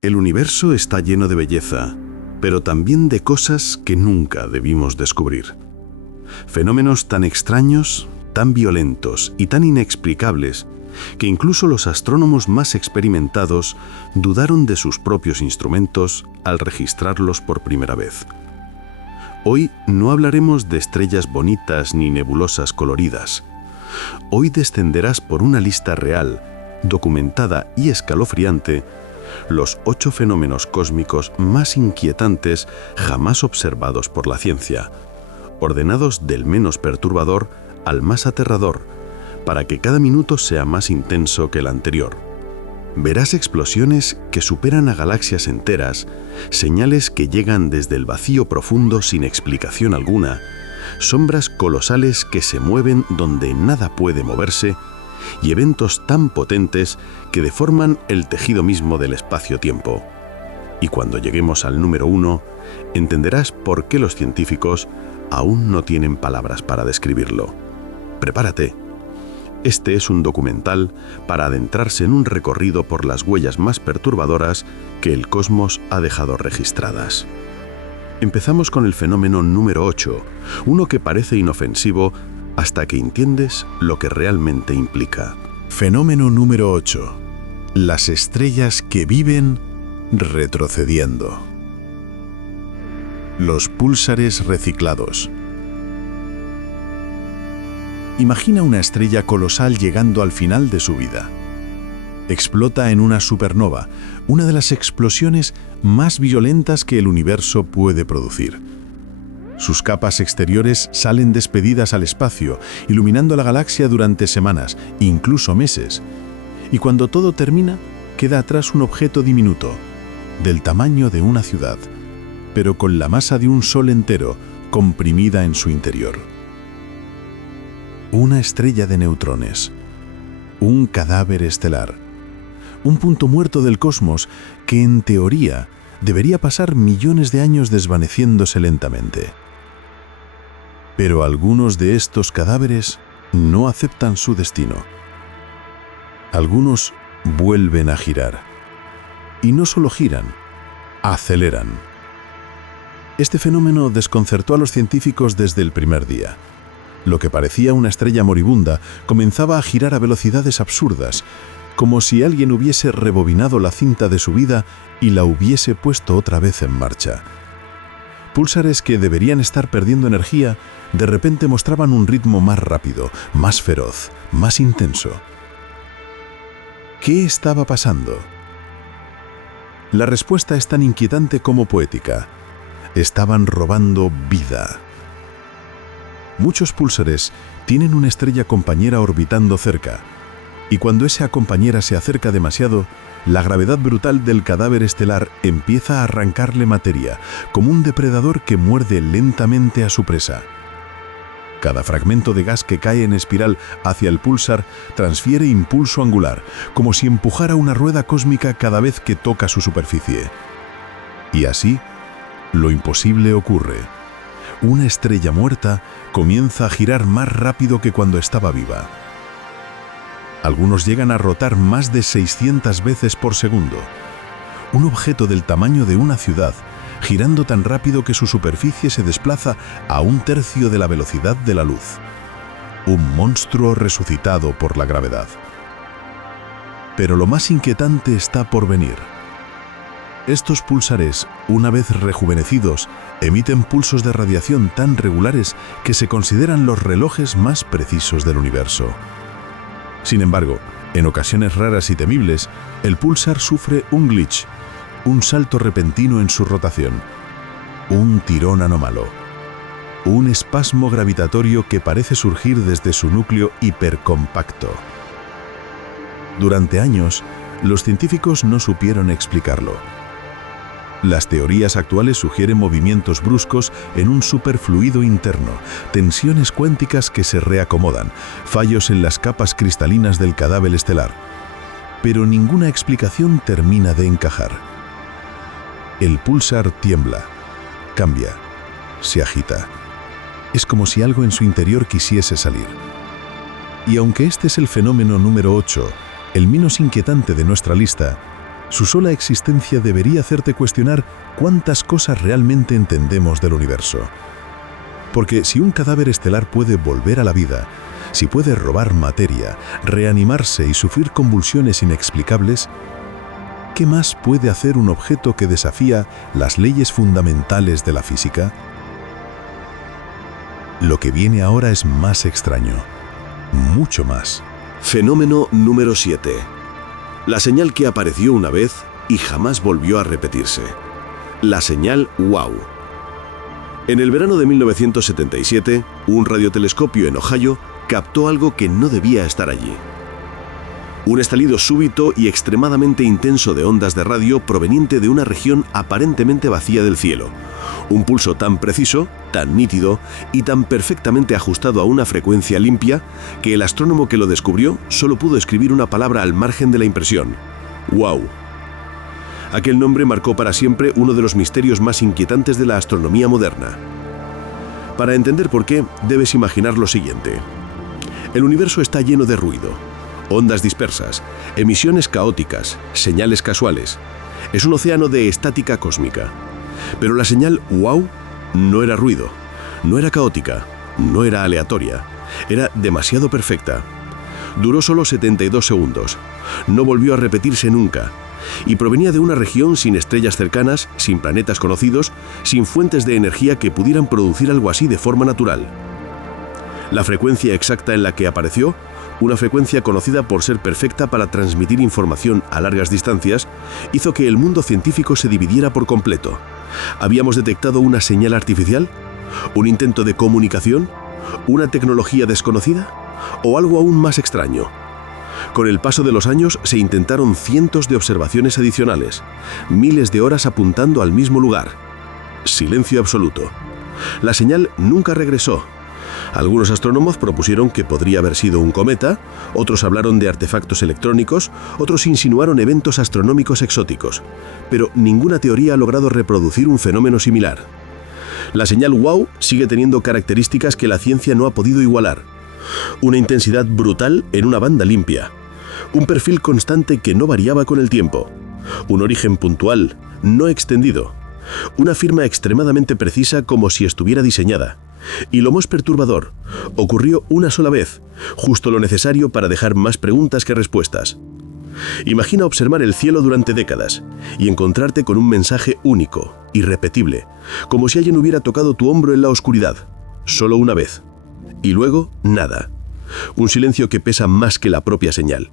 El universo está lleno de belleza, pero también de cosas que nunca debimos descubrir. Fenómenos tan extraños, tan violentos y tan inexplicables que incluso los astrónomos más experimentados dudaron de sus propios instrumentos al registrarlos por primera vez. Hoy no hablaremos de estrellas bonitas ni nebulosas coloridas. Hoy descenderás por una lista real, documentada y escalofriante, los 8 fenómenos cósmicos más inquietantes jamás observados por la ciencia, ordenados del menos perturbador al más aterrador, para que cada minuto sea más intenso que el anterior. Verás explosiones que superan a galaxias enteras, señales que llegan desde el vacío profundo sin explicación alguna, sombras colosales que se mueven donde nada puede moverse, y eventos tan potentes que deforman el tejido mismo del espacio-tiempo. Y cuando lleguemos al número 1, entenderás por qué los científicos aún no tienen palabras para describirlo. Prepárate. Este es un documental para adentrarse en un recorrido por las huellas más perturbadoras que el cosmos ha dejado registradas. Empezamos con el fenómeno número 8, uno que parece inofensivo hasta que entiendes lo que realmente implica. Fenómeno número 8. Las estrellas que viven retrocediendo. Los púlsares reciclados. Imagina una estrella colosal llegando al final de su vida. Explota en una supernova, una de las explosiones más violentas que el universo puede producir. Sus capas exteriores salen despedidas al espacio, iluminando la galaxia durante semanas, incluso meses. Y cuando todo termina, queda atrás un objeto diminuto, del tamaño de una ciudad, pero con la masa de un sol entero, comprimida en su interior. Una estrella de neutrones, un cadáver estelar, un punto muerto del cosmos que, en teoría, debería pasar millones de años desvaneciéndose lentamente. Pero algunos de estos cadáveres no aceptan su destino. Algunos vuelven a girar. Y no solo giran, aceleran. Este fenómeno desconcertó a los científicos desde el primer día. Lo que parecía una estrella moribunda comenzaba a girar a velocidades absurdas, como si alguien hubiese rebobinado la cinta de su vida y la hubiese puesto otra vez en marcha. Púlsares que deberían estar perdiendo energía, de repente mostraban un ritmo más rápido, más feroz, más intenso. ¿Qué estaba pasando? La respuesta es tan inquietante como poética. Estaban robando vida. Muchos púlsares tienen una estrella compañera orbitando cerca, y cuando esa compañera se acerca demasiado, la gravedad brutal del cadáver estelar empieza a arrancarle materia, como un depredador que muerde lentamente a su presa. Cada fragmento de gas que cae en espiral hacia el púlsar transfiere impulso angular, como si empujara una rueda cósmica cada vez que toca su superficie. Y así, lo imposible ocurre. Una estrella muerta comienza a girar más rápido que cuando estaba viva. Algunos llegan a rotar más de 600 veces por segundo. Un objeto del tamaño de una ciudad, girando tan rápido que su superficie se desplaza a 1/3 de la velocidad de la luz. Un monstruo resucitado por la gravedad. Pero lo más inquietante está por venir. Estos púlsares, una vez rejuvenecidos, emiten pulsos de radiación tan regulares que se consideran los relojes más precisos del universo. Sin embargo, en ocasiones raras y temibles, el púlsar sufre un glitch, un salto repentino en su rotación, un tirón anómalo, un espasmo gravitatorio que parece surgir desde su núcleo hipercompacto. Durante años, los científicos no supieron explicarlo. Las teorías actuales sugieren movimientos bruscos en un superfluido interno, tensiones cuánticas que se reacomodan, fallos en las capas cristalinas del cadáver estelar. Pero ninguna explicación termina de encajar. El púlsar tiembla, cambia, se agita. Es como si algo en su interior quisiese salir. Y aunque este es el fenómeno número 8, el menos inquietante de nuestra lista, Su sola existencia debería hacerte cuestionar cuántas cosas realmente entendemos del universo. Porque si un cadáver estelar puede volver a la vida, si puede robar materia, reanimarse y sufrir convulsiones inexplicables, ¿qué más puede hacer un objeto que desafía las leyes fundamentales de la física? Lo que viene ahora es más extraño, mucho más. Fenómeno número 7. La señal que apareció una vez y jamás volvió a repetirse. La señal WOW. En el verano de 1977, un radiotelescopio en Ohio captó algo que no debía estar allí. Un estallido súbito y extremadamente intenso de ondas de radio proveniente de una región aparentemente vacía del cielo. Un pulso tan preciso, tan nítido y tan perfectamente ajustado a una frecuencia limpia que el astrónomo que lo descubrió solo pudo escribir una palabra al margen de la impresión: wow. Aquel nombre marcó para siempre uno de los misterios más inquietantes de la astronomía moderna. Para entender por qué, debes imaginar lo siguiente. El universo está lleno de ruido, ondas dispersas, emisiones caóticas, señales casuales. Es un océano de estática cósmica. Pero la señal WOW no era ruido, no era caótica, no era aleatoria, era demasiado perfecta. Duró solo 72 segundos, no volvió a repetirse nunca, y provenía de una región sin estrellas cercanas, sin planetas conocidos, sin fuentes de energía que pudieran producir algo así de forma natural. La frecuencia exacta en la que apareció, una frecuencia conocida por ser perfecta para transmitir información a largas distancias, hizo que el mundo científico se dividiera por completo. ¿Habíamos detectado una señal artificial? ¿Un intento de comunicación? ¿Una tecnología desconocida? ¿O algo aún más extraño? Con el paso de los años se intentaron cientos de observaciones adicionales, miles de horas apuntando al mismo lugar. Silencio absoluto. La señal nunca regresó. Algunos astrónomos propusieron que podría haber sido un cometa, otros hablaron de artefactos electrónicos, otros insinuaron eventos astronómicos exóticos, pero ninguna teoría ha logrado reproducir un fenómeno similar. La señal WOW sigue teniendo características que la ciencia no ha podido igualar. Una intensidad brutal en una banda limpia, un perfil constante que no variaba con el tiempo, un origen puntual, no extendido, una firma extremadamente precisa como si estuviera diseñada. Y lo más perturbador, ocurrió una sola vez, justo lo necesario para dejar más preguntas que respuestas. Imagina observar el cielo durante décadas y encontrarte con un mensaje único, irrepetible, como si alguien hubiera tocado tu hombro en la oscuridad, solo una vez. Y luego, nada. Un silencio que pesa más que la propia señal.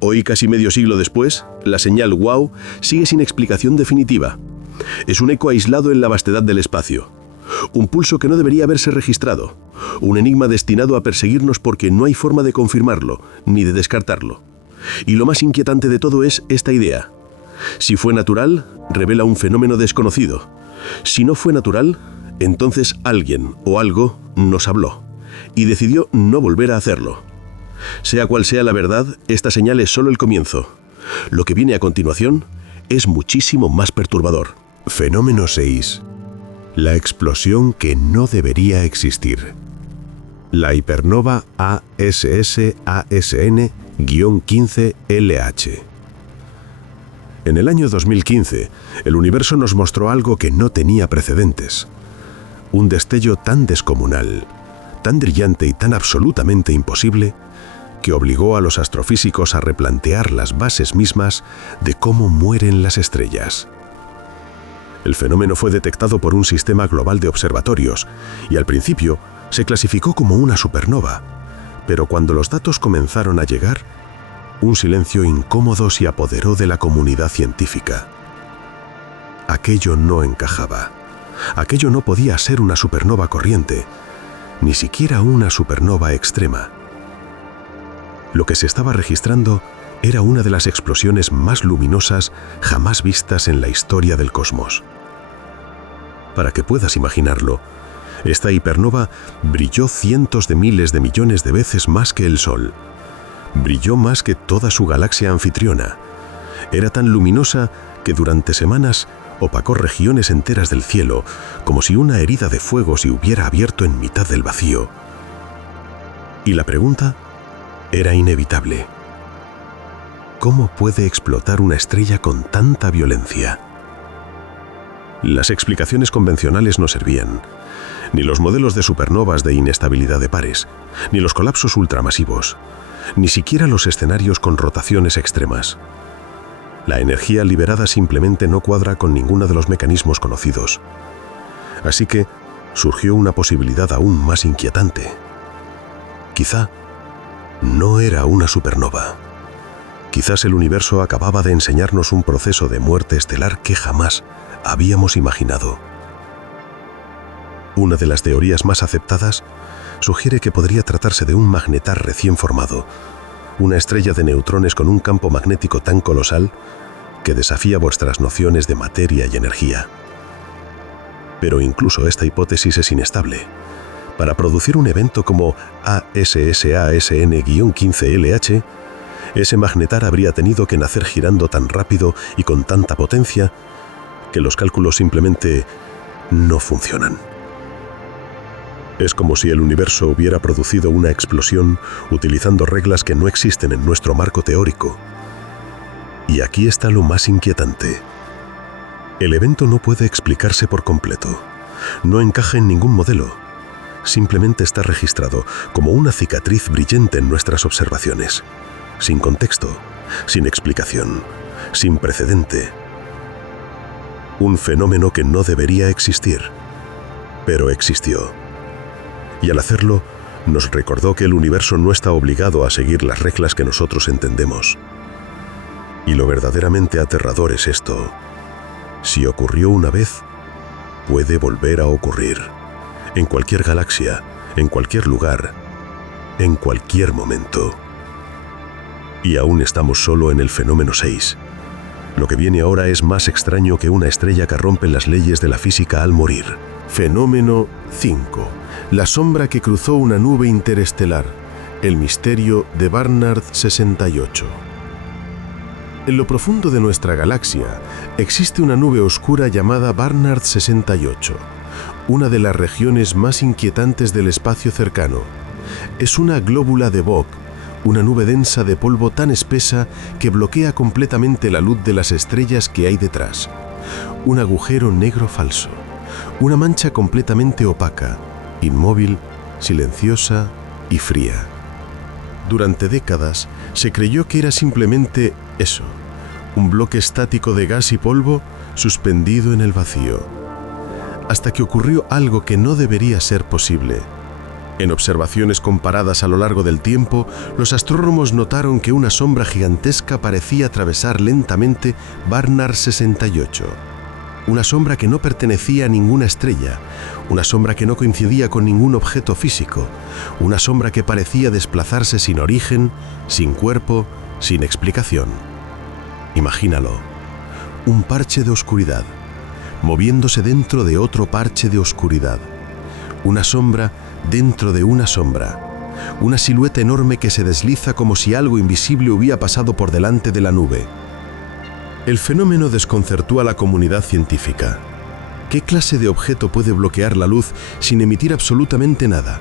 Hoy, casi medio siglo después, la señal WOW sigue sin explicación definitiva. Es un eco aislado en la vastedad del espacio. Un pulso que no debería haberse registrado. Un enigma destinado a perseguirnos porque no hay forma de confirmarlo, ni de descartarlo. Y lo más inquietante de todo es esta idea. Si fue natural, revela un fenómeno desconocido. Si no fue natural, entonces alguien o algo nos habló y decidió no volver a hacerlo. Sea cual sea la verdad, esta señal es solo el comienzo. Lo que viene a continuación es muchísimo más perturbador. Fenómeno 6. La explosión que no debería existir. La hipernova ASS-ASN-15LH. En el año 2015, el universo nos mostró algo que no tenía precedentes. Un destello tan descomunal, tan brillante y tan absolutamente imposible, que obligó a los astrofísicos a replantear las bases mismas de cómo mueren las estrellas. El fenómeno fue detectado por un sistema global de observatorios y al principio se clasificó como una supernova, pero cuando los datos comenzaron a llegar, un silencio incómodo se apoderó de la comunidad científica. Aquello no encajaba. Aquello no podía ser una supernova corriente, ni siquiera una supernova extrema. Lo que se estaba registrando era una de las explosiones más luminosas jamás vistas en la historia del cosmos. Para que puedas imaginarlo, esta hipernova brilló cientos de miles de millones de veces más que el Sol. Brilló más que toda su galaxia anfitriona. Era tan luminosa que durante semanas opacó regiones enteras del cielo, como si una herida de fuego se hubiera abierto en mitad del vacío. Y la pregunta era inevitable. ¿Cómo puede explotar una estrella con tanta violencia? Las explicaciones convencionales no servían. Ni los modelos de supernovas de inestabilidad de pares, ni los colapsos ultramasivos, ni siquiera los escenarios con rotaciones extremas. La energía liberada simplemente no cuadra con ninguno de los mecanismos conocidos. Así que surgió una posibilidad aún más inquietante. Quizá no era una supernova. Quizás el universo acababa de enseñarnos un proceso de muerte estelar que jamás habíamos imaginado. Una de las teorías más aceptadas sugiere que podría tratarse de un magnetar recién formado, una estrella de neutrones con un campo magnético tan colosal que desafía vuestras nociones de materia y energía. Pero incluso esta hipótesis es inestable. Para producir un evento como ASSASN-15LH, ese magnetar habría tenido que nacer girando tan rápido y con tanta potencia que los cálculos simplemente no funcionan. Es como si el universo hubiera producido una explosión utilizando reglas que no existen en nuestro marco teórico. Y aquí está lo más inquietante. El evento no puede explicarse por completo. No encaja en ningún modelo. Simplemente está registrado como una cicatriz brillante en nuestras observaciones. Sin contexto, sin explicación, sin precedente. Un fenómeno que no debería existir, pero existió. Y al hacerlo, nos recordó que el universo no está obligado a seguir las reglas que nosotros entendemos. Y lo verdaderamente aterrador es esto. Si ocurrió una vez, puede volver a ocurrir. En cualquier galaxia, en cualquier lugar, en cualquier momento. Y aún estamos solo en el fenómeno 6. Lo que viene ahora es más extraño que una estrella que rompe las leyes de la física al morir. Fenómeno 5. La sombra que cruzó una nube interestelar. El misterio de Barnard 68. En lo profundo de nuestra galaxia existe una nube oscura llamada Barnard 68, una de las regiones más inquietantes del espacio cercano. Es una glóbula de Vogt, una nube densa de polvo tan espesa que bloquea completamente la luz de las estrellas que hay detrás. Un agujero negro falso, una mancha completamente opaca, inmóvil, silenciosa y fría. Durante décadas se creyó que era simplemente eso, un bloque estático de gas y polvo suspendido en el vacío. Hasta que ocurrió algo que no debería ser posible. En observaciones comparadas a lo largo del tiempo, los astrónomos notaron que una sombra gigantesca parecía atravesar lentamente Barnard 68. Una sombra que no pertenecía a ninguna estrella, una sombra que no coincidía con ningún objeto físico, una sombra que parecía desplazarse sin origen, sin cuerpo, sin explicación. Imagínalo, un parche de oscuridad, moviéndose dentro de otro parche de oscuridad. Una sombra dentro de una sombra, una silueta enorme que se desliza como si algo invisible hubiera pasado por delante de la nube. El fenómeno desconcertó a la comunidad científica. ¿Qué clase de objeto puede bloquear la luz sin emitir absolutamente nada?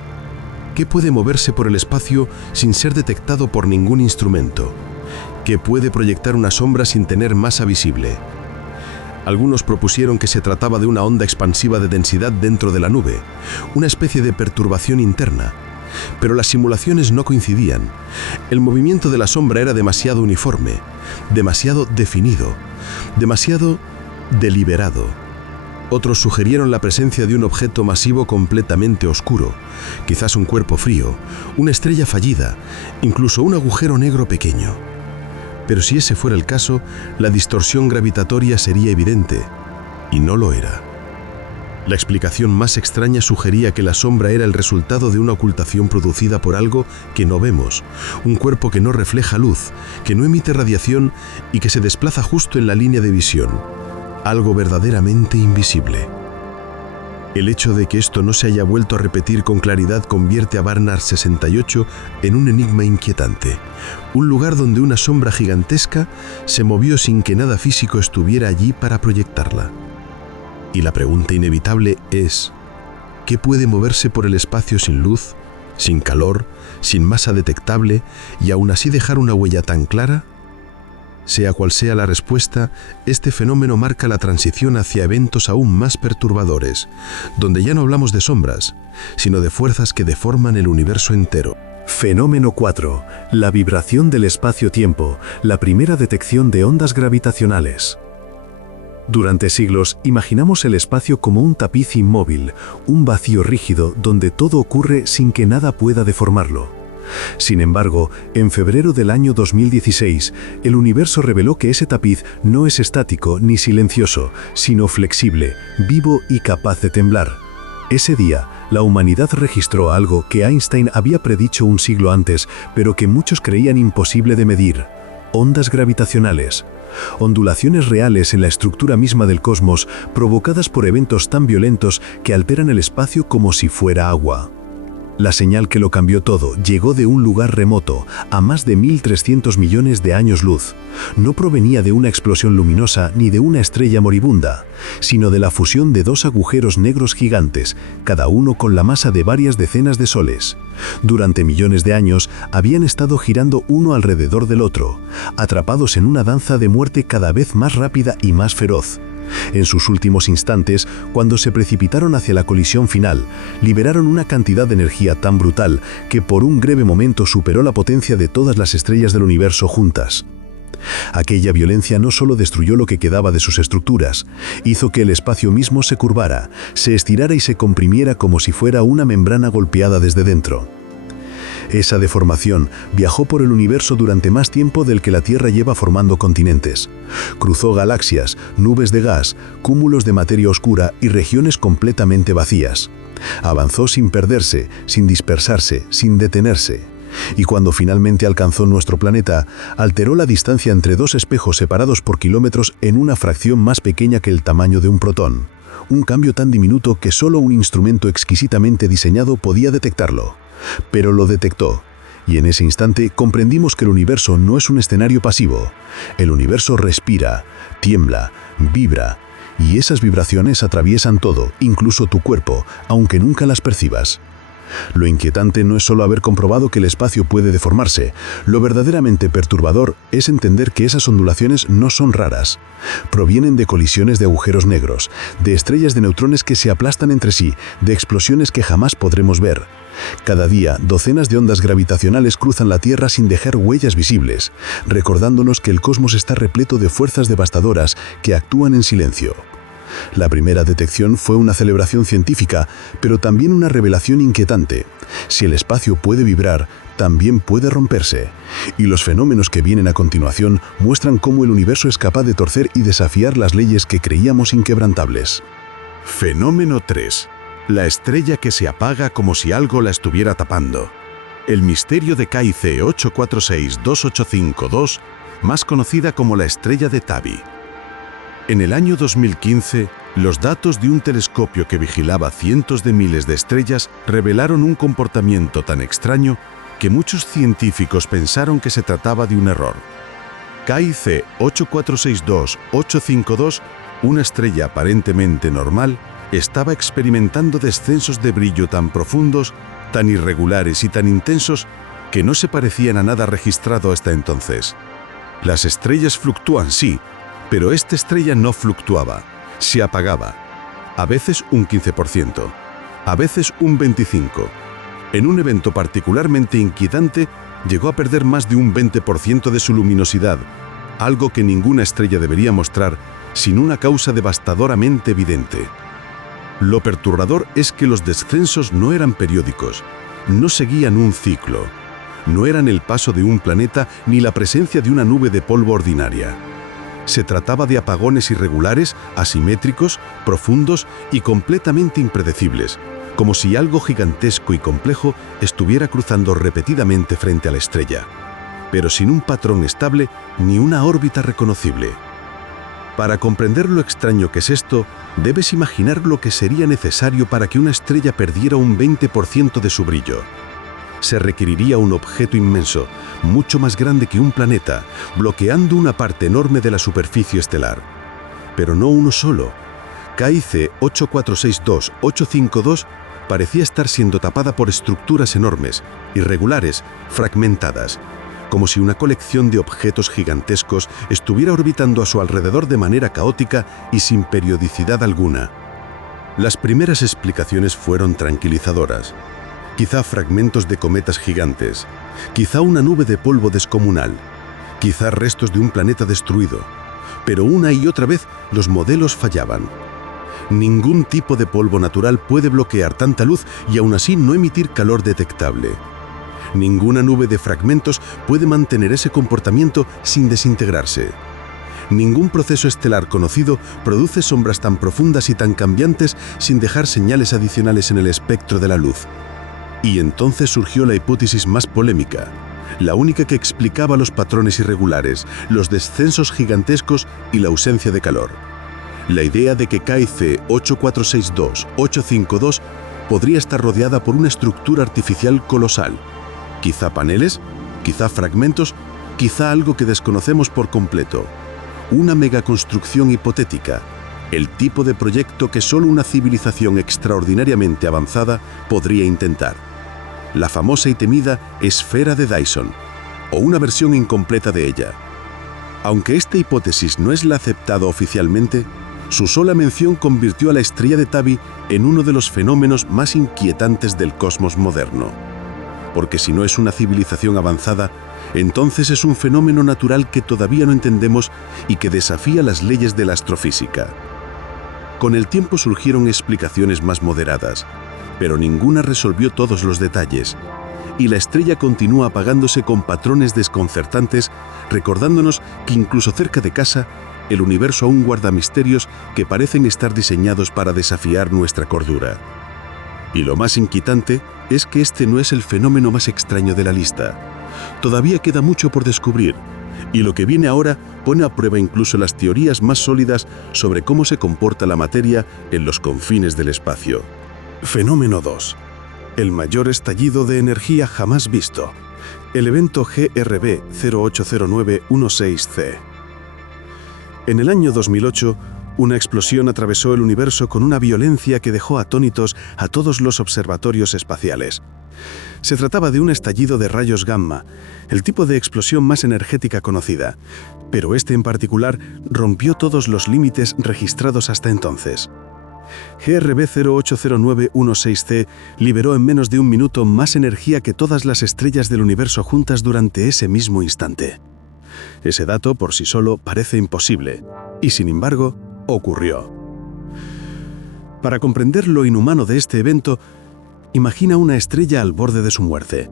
¿Qué puede moverse por el espacio sin ser detectado por ningún instrumento? ¿Qué puede proyectar una sombra sin tener masa visible? Algunos propusieron que se trataba de una onda expansiva de densidad dentro de la nube, una especie de perturbación interna. Pero las simulaciones no coincidían. El movimiento de la sombra era demasiado uniforme, demasiado definido, demasiado deliberado. Otros sugirieron la presencia de un objeto masivo completamente oscuro, quizás un cuerpo frío, una estrella fallida, incluso un agujero negro pequeño. Pero si ese fuera el caso, la distorsión gravitatoria sería evidente, y no lo era. La explicación más extraña sugería que la sombra era el resultado de una ocultación producida por algo que no vemos, un cuerpo que no refleja luz, que no emite radiación y que se desplaza justo en la línea de visión, algo verdaderamente invisible. El hecho de que esto no se haya vuelto a repetir con claridad convierte a Barnard 68 en un enigma inquietante, un lugar donde una sombra gigantesca se movió sin que nada físico estuviera allí para proyectarla. Y la pregunta inevitable es, ¿qué puede moverse por el espacio sin luz, sin calor, sin masa detectable y aún así dejar una huella tan clara? Sea cual sea la respuesta, este fenómeno marca la transición hacia eventos aún más perturbadores, donde ya no hablamos de sombras, sino de fuerzas que deforman el universo entero. Fenómeno 4. La vibración del espacio-tiempo, la primera detección de ondas gravitacionales. Durante siglos, imaginamos el espacio como un tapiz inmóvil, un vacío rígido donde todo ocurre sin que nada pueda deformarlo. Sin embargo, en febrero del año 2016, el universo reveló que ese tapiz no es estático ni silencioso, sino flexible, vivo y capaz de temblar. Ese día, la humanidad registró algo que Einstein había predicho un siglo antes, pero que muchos creían imposible de medir: ondas gravitacionales. Ondulaciones reales en la estructura misma del cosmos, provocadas por eventos tan violentos que alteran el espacio como si fuera agua. La señal que lo cambió todo llegó de un lugar remoto, a más de 1.300 millones de años luz. No provenía de una explosión luminosa ni de una estrella moribunda, sino de la fusión de dos agujeros negros gigantes, cada uno con la masa de varias decenas de soles. Durante millones de años habían estado girando uno alrededor del otro, atrapados en una danza de muerte cada vez más rápida y más feroz. En sus últimos instantes, cuando se precipitaron hacia la colisión final, liberaron una cantidad de energía tan brutal que por un breve momento superó la potencia de todas las estrellas del universo juntas. Aquella violencia no solo destruyó lo que quedaba de sus estructuras, hizo que el espacio mismo se curvara, se estirara y se comprimiera como si fuera una membrana golpeada desde dentro. Esa deformación viajó por el universo durante más tiempo del que la Tierra lleva formando continentes. Cruzó galaxias, nubes de gas, cúmulos de materia oscura y regiones completamente vacías. Avanzó sin perderse, sin dispersarse, sin detenerse. Y cuando finalmente alcanzó nuestro planeta, alteró la distancia entre dos espejos separados por kilómetros en una fracción más pequeña que el tamaño de un protón. Un cambio tan diminuto que solo un instrumento exquisitamente diseñado podía detectarlo. Pero lo detectó, y en ese instante comprendimos que el universo no es un escenario pasivo. El universo respira, tiembla, vibra, y esas vibraciones atraviesan todo, incluso tu cuerpo, aunque nunca las percibas. Lo inquietante no es solo haber comprobado que el espacio puede deformarse. Lo verdaderamente perturbador es entender que esas ondulaciones no son raras. Provienen de colisiones de agujeros negros, de estrellas de neutrones que se aplastan entre sí, de explosiones que jamás podremos ver. Cada día, docenas de ondas gravitacionales cruzan la Tierra sin dejar huellas visibles, recordándonos que el cosmos está repleto de fuerzas devastadoras que actúan en silencio. La primera detección fue una celebración científica, pero también una revelación inquietante. Si el espacio puede vibrar, también puede romperse. Y los fenómenos que vienen a continuación muestran cómo el universo es capaz de torcer y desafiar las leyes que creíamos inquebrantables. Fenómeno 3. La estrella que se apaga como si algo la estuviera tapando. El misterio de KIC 8462852, más conocida como la estrella de Tabi. En el año 2015, los datos de un telescopio que vigilaba cientos de miles de estrellas revelaron un comportamiento tan extraño que muchos científicos pensaron que se trataba de un error. KIC 8462852, una estrella aparentemente normal, estaba experimentando descensos de brillo tan profundos, tan irregulares y tan intensos que no se parecían a nada registrado hasta entonces. Las estrellas fluctúan, sí, pero esta estrella no fluctuaba, se apagaba. A veces un 15%, a veces un 25%. En un evento particularmente inquietante, llegó a perder más de un 20% de su luminosidad, algo que ninguna estrella debería mostrar sin una causa devastadoramente evidente. Lo perturbador es que los descensos no eran periódicos, no seguían un ciclo, no eran el paso de un planeta ni la presencia de una nube de polvo ordinaria. Se trataba de apagones irregulares, asimétricos, profundos y completamente impredecibles, como si algo gigantesco y complejo estuviera cruzando repetidamente frente a la estrella, pero sin un patrón estable ni una órbita reconocible. Para comprender lo extraño que es esto, debes imaginar lo que sería necesario para que una estrella perdiera un 20% de su brillo. Se requeriría un objeto inmenso, mucho más grande que un planeta, bloqueando una parte enorme de la superficie estelar. Pero no uno solo. KIC 8462852 parecía estar siendo tapada por estructuras enormes, irregulares, fragmentadas. como si una colección de objetos gigantescos estuviera orbitando a su alrededor de manera caótica y sin periodicidad alguna. Las primeras explicaciones fueron tranquilizadoras. Quizá fragmentos de cometas gigantes, quizá una nube de polvo descomunal, quizá restos de un planeta destruido, pero una y otra vez los modelos fallaban. Ningún tipo de polvo natural puede bloquear tanta luz y aún así no emitir calor detectable. Ninguna nube de fragmentos puede mantener ese comportamiento sin desintegrarse. Ningún proceso estelar conocido produce sombras tan profundas y tan cambiantes sin dejar señales adicionales en el espectro de la luz. Y entonces surgió la hipótesis más polémica, la única que explicaba los patrones irregulares, los descensos gigantescos y la ausencia de calor. La idea de que KIC 8462-852 podría estar rodeada por una estructura artificial colosal. Quizá paneles, quizá fragmentos, quizá algo que desconocemos por completo. Una megaconstrucción hipotética, el tipo de proyecto que solo una civilización extraordinariamente avanzada podría intentar. La famosa y temida esfera de Dyson, o una versión incompleta de ella. Aunque esta hipótesis no es la aceptada oficialmente, su sola mención convirtió a la estrella de Tabi en uno de los fenómenos más inquietantes del cosmos moderno. Porque si no es una civilización avanzada, entonces es un fenómeno natural que todavía no entendemos y que desafía las leyes de la astrofísica. Con el tiempo surgieron explicaciones más moderadas, pero ninguna resolvió todos los detalles, y la estrella continúa apagándose con patrones desconcertantes, recordándonos que incluso cerca de casa, el universo aún guarda misterios que parecen estar diseñados para desafiar nuestra cordura. Y lo más inquietante es que este no es el fenómeno más extraño de la lista. Todavía queda mucho por descubrir, y lo que viene ahora pone a prueba incluso las teorías más sólidas sobre cómo se comporta la materia en los confines del espacio. Fenómeno 2. El mayor estallido de energía jamás visto. El evento GRB 080916C. En el año 2008, una explosión atravesó el universo con una violencia que dejó atónitos a todos los observatorios espaciales. Se trataba de un estallido de rayos gamma, el tipo de explosión más energética conocida, pero este en particular rompió todos los límites registrados hasta entonces. GRB 080916C liberó en menos de un minuto más energía que todas las estrellas del universo juntas durante ese mismo instante. Ese dato por sí solo parece imposible, y sin embargo, ocurrió. Para comprender lo inhumano de este evento, imagina una estrella al borde de su muerte.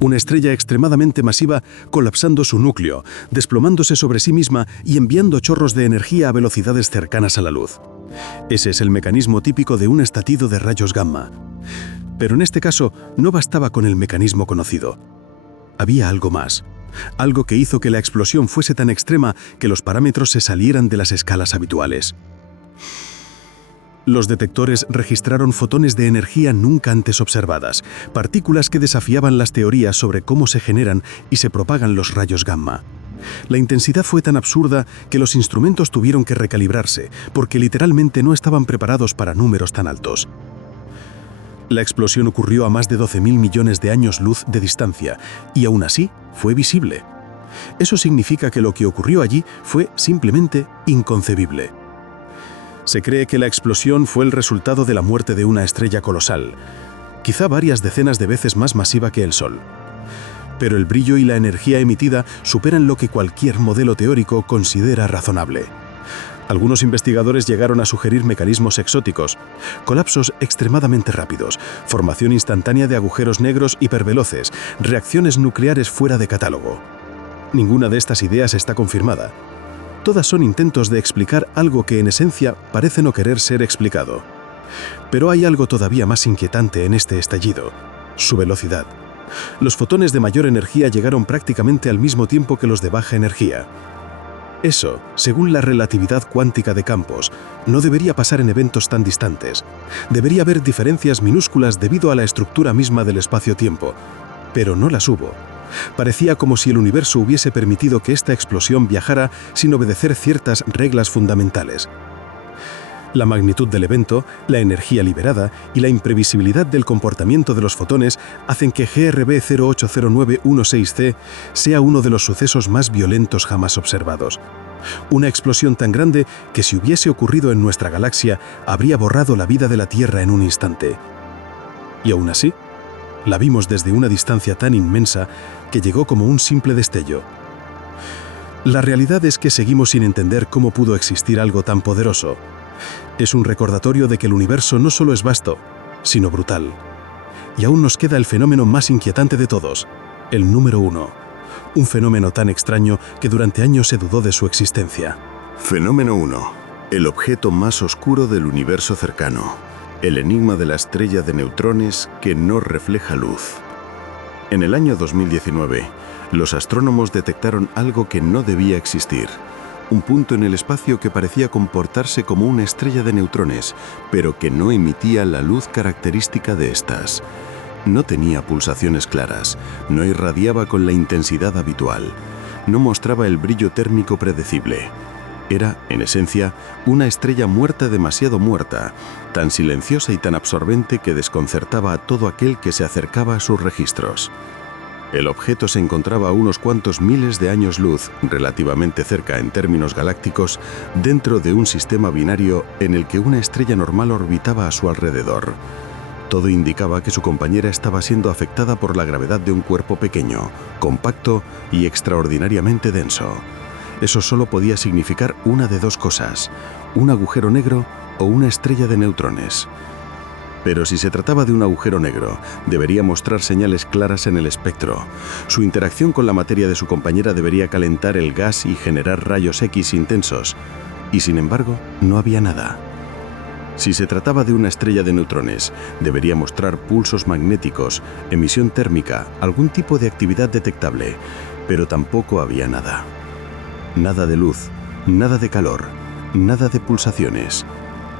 Una estrella extremadamente masiva colapsando su núcleo, desplomándose sobre sí misma y enviando chorros de energía a velocidades cercanas a la luz. Ese es el mecanismo típico de un estallido de rayos gamma. Pero en este caso no bastaba con el mecanismo conocido. Había algo más. Algo que hizo que la explosión fuese tan extrema que los parámetros se salieran de las escalas habituales. Los detectores registraron fotones de energía nunca antes observadas, partículas que desafiaban las teorías sobre cómo se generan y se propagan los rayos gamma. La intensidad fue tan absurda que los instrumentos tuvieron que recalibrarse, porque literalmente no estaban preparados para números tan altos. La explosión ocurrió a más de 12.000 millones de años luz de distancia, y aún así fue visible. Eso significa que lo que ocurrió allí fue simplemente inconcebible. Se cree que la explosión fue el resultado de la muerte de una estrella colosal, quizá varias decenas de veces más masiva que el Sol. Pero el brillo y la energía emitida superan lo que cualquier modelo teórico considera razonable. Algunos investigadores llegaron a sugerir mecanismos exóticos, colapsos extremadamente rápidos, formación instantánea de agujeros negros hiperveloces, reacciones nucleares fuera de catálogo. Ninguna de estas ideas está confirmada. Todas son intentos de explicar algo que en esencia parece no querer ser explicado. Pero hay algo todavía más inquietante en este estallido: su velocidad. Los fotones de mayor energía llegaron prácticamente al mismo tiempo que los de baja energía. Eso, según la relatividad cuántica de campos, no debería pasar en eventos tan distantes. Debería haber diferencias minúsculas debido a la estructura misma del espacio-tiempo, pero no las hubo. Parecía como si el universo hubiese permitido que esta explosión viajara sin obedecer ciertas reglas fundamentales. La magnitud del evento, la energía liberada y la imprevisibilidad del comportamiento de los fotones hacen que GRB 080916C sea uno de los sucesos más violentos jamás observados. Una explosión tan grande que si hubiese ocurrido en nuestra galaxia habría borrado la vida de la Tierra en un instante. Y aún así, la vimos desde una distancia tan inmensa que llegó como un simple destello. La realidad es que seguimos sin entender cómo pudo existir algo tan poderoso. Es un recordatorio de que el universo no solo es vasto, sino brutal. Y aún nos queda el fenómeno más inquietante de todos, el número 1. Un fenómeno tan extraño que durante años se dudó de su existencia. Fenómeno 1. El objeto más oscuro del universo cercano. El enigma de la estrella de neutrones que no refleja luz. En el año 2019, los astrónomos detectaron algo que no debía existir. Un punto en el espacio que parecía comportarse como una estrella de neutrones, pero que no emitía la luz característica de estas. No tenía pulsaciones claras, no irradiaba con la intensidad habitual, no mostraba el brillo térmico predecible. Era, en esencia, una estrella muerta demasiado muerta, tan silenciosa y tan absorbente que desconcertaba a todo aquel que se acercaba a sus registros. El objeto se encontraba a unos cuantos miles de años luz, relativamente cerca en términos galácticos, dentro de un sistema binario en el que una estrella normal orbitaba a su alrededor. Todo indicaba que su compañera estaba siendo afectada por la gravedad de un cuerpo pequeño, compacto y extraordinariamente denso. Eso solo podía significar una de dos cosas: un agujero negro o una estrella de neutrones. Pero si se trataba de un agujero negro, debería mostrar señales claras en el espectro. Su interacción con la materia de su compañera debería calentar el gas y generar rayos X intensos. Y sin embargo, no había nada. Si se trataba de una estrella de neutrones, debería mostrar pulsos magnéticos, emisión térmica, algún tipo de actividad detectable, pero tampoco había nada. Nada de luz, nada de calor, nada de pulsaciones.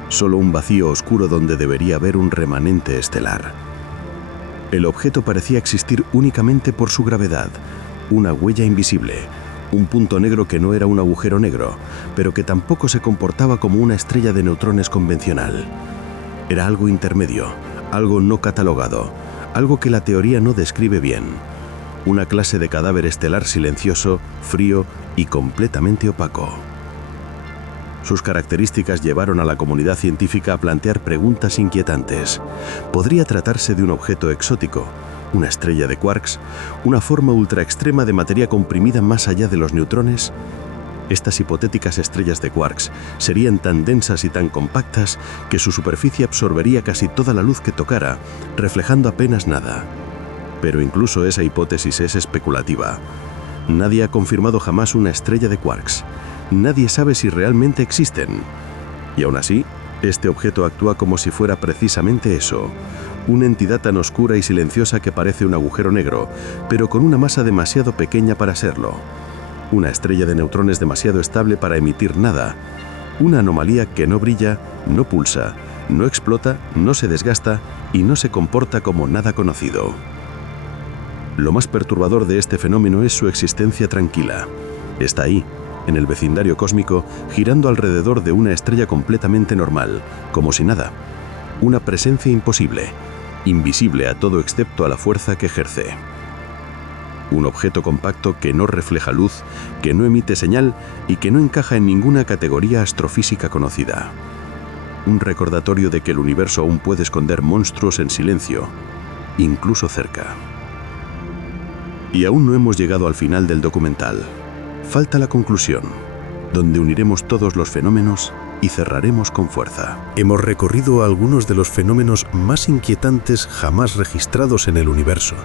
Solo un vacío oscuro donde debería haber un remanente estelar. El objeto parecía existir únicamente por su gravedad, una huella invisible, un punto negro que no era un agujero negro, pero que tampoco se comportaba como una estrella de neutrones convencional. Era algo intermedio, algo no catalogado, algo que la teoría no describe bien. Una clase de cadáver estelar silencioso, frío y completamente opaco. Sus características llevaron a la comunidad científica a plantear preguntas inquietantes. ¿Podría tratarse de un objeto exótico? ¿Una estrella de quarks? ¿Una forma ultra extrema de materia comprimida más allá de los neutrones? Estas hipotéticas estrellas de quarks serían tan densas y tan compactas que su superficie absorbería casi toda la luz que tocara, reflejando apenas nada. Pero incluso esa hipótesis es especulativa. Nadie ha confirmado jamás una estrella de quarks. Nadie sabe si realmente existen. Y aún así, este objeto actúa como si fuera precisamente eso, una entidad tan oscura y silenciosa que parece un agujero negro, pero con una masa demasiado pequeña para serlo. Una estrella de neutrones demasiado estable para emitir nada. Una anomalía que no brilla, no pulsa, no explota, no se desgasta y no se comporta como nada conocido. Lo más perturbador de este fenómeno es su existencia tranquila. Está ahí, en el vecindario cósmico, girando alrededor de una estrella completamente normal, como si nada. Una presencia imposible, invisible a todo excepto a la fuerza que ejerce. Un objeto compacto que no refleja luz, que no emite señal y que no encaja en ninguna categoría astrofísica conocida. Un recordatorio de que el universo aún puede esconder monstruos en silencio, incluso cerca. Y aún no hemos llegado al final del documental. Falta la conclusión, donde uniremos todos los fenómenos y cerraremos con fuerza. Hemos recorrido algunos de los fenómenos más inquietantes jamás registrados en el universo.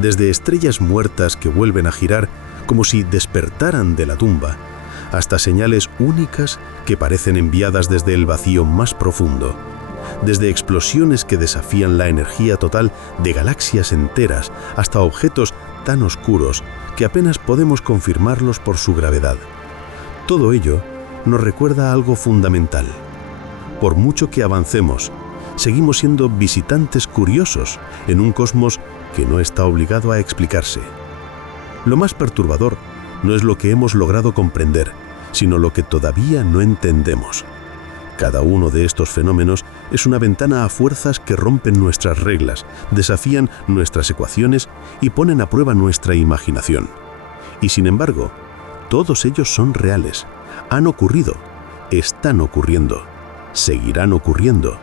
Desde estrellas muertas que vuelven a girar como si despertaran de la tumba, hasta señales únicas que parecen enviadas desde el vacío más profundo. Desde explosiones que desafían la energía total de galaxias enteras hasta objetos tan oscuros que apenas podemos confirmarlos por su gravedad. Todo ello nos recuerda algo fundamental. Por mucho que avancemos, seguimos siendo visitantes curiosos en un cosmos que no está obligado a explicarse. Lo más perturbador no es lo que hemos logrado comprender, sino lo que todavía no entendemos. Cada uno de estos fenómenos es una ventana a fuerzas que rompen nuestras reglas, desafían nuestras ecuaciones y ponen a prueba nuestra imaginación. Y sin embargo, todos ellos son reales, han ocurrido, están ocurriendo, seguirán ocurriendo.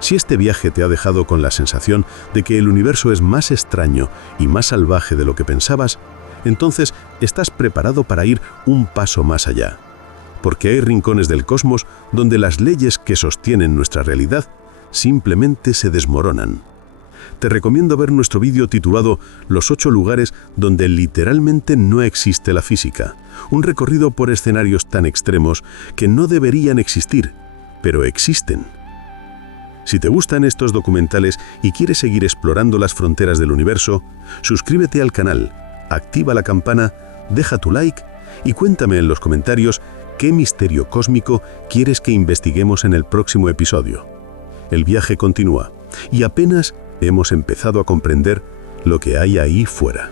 Si este viaje te ha dejado con la sensación de que el universo es más extraño y más salvaje de lo que pensabas, entonces estás preparado para ir un paso más allá. Porque hay rincones del cosmos donde las leyes que sostienen nuestra realidad simplemente se desmoronan. Te recomiendo ver nuestro vídeo titulado Los 8 lugares donde literalmente no existe la física, un recorrido por escenarios tan extremos que no deberían existir, pero existen. Si te gustan estos documentales y quieres seguir explorando las fronteras del universo, suscríbete al canal, activa la campana, deja tu like y cuéntame en los comentarios qué misterio cósmico quieres que investiguemos en el próximo episodio. El viaje continúa y apenas hemos empezado a comprender lo que hay ahí fuera.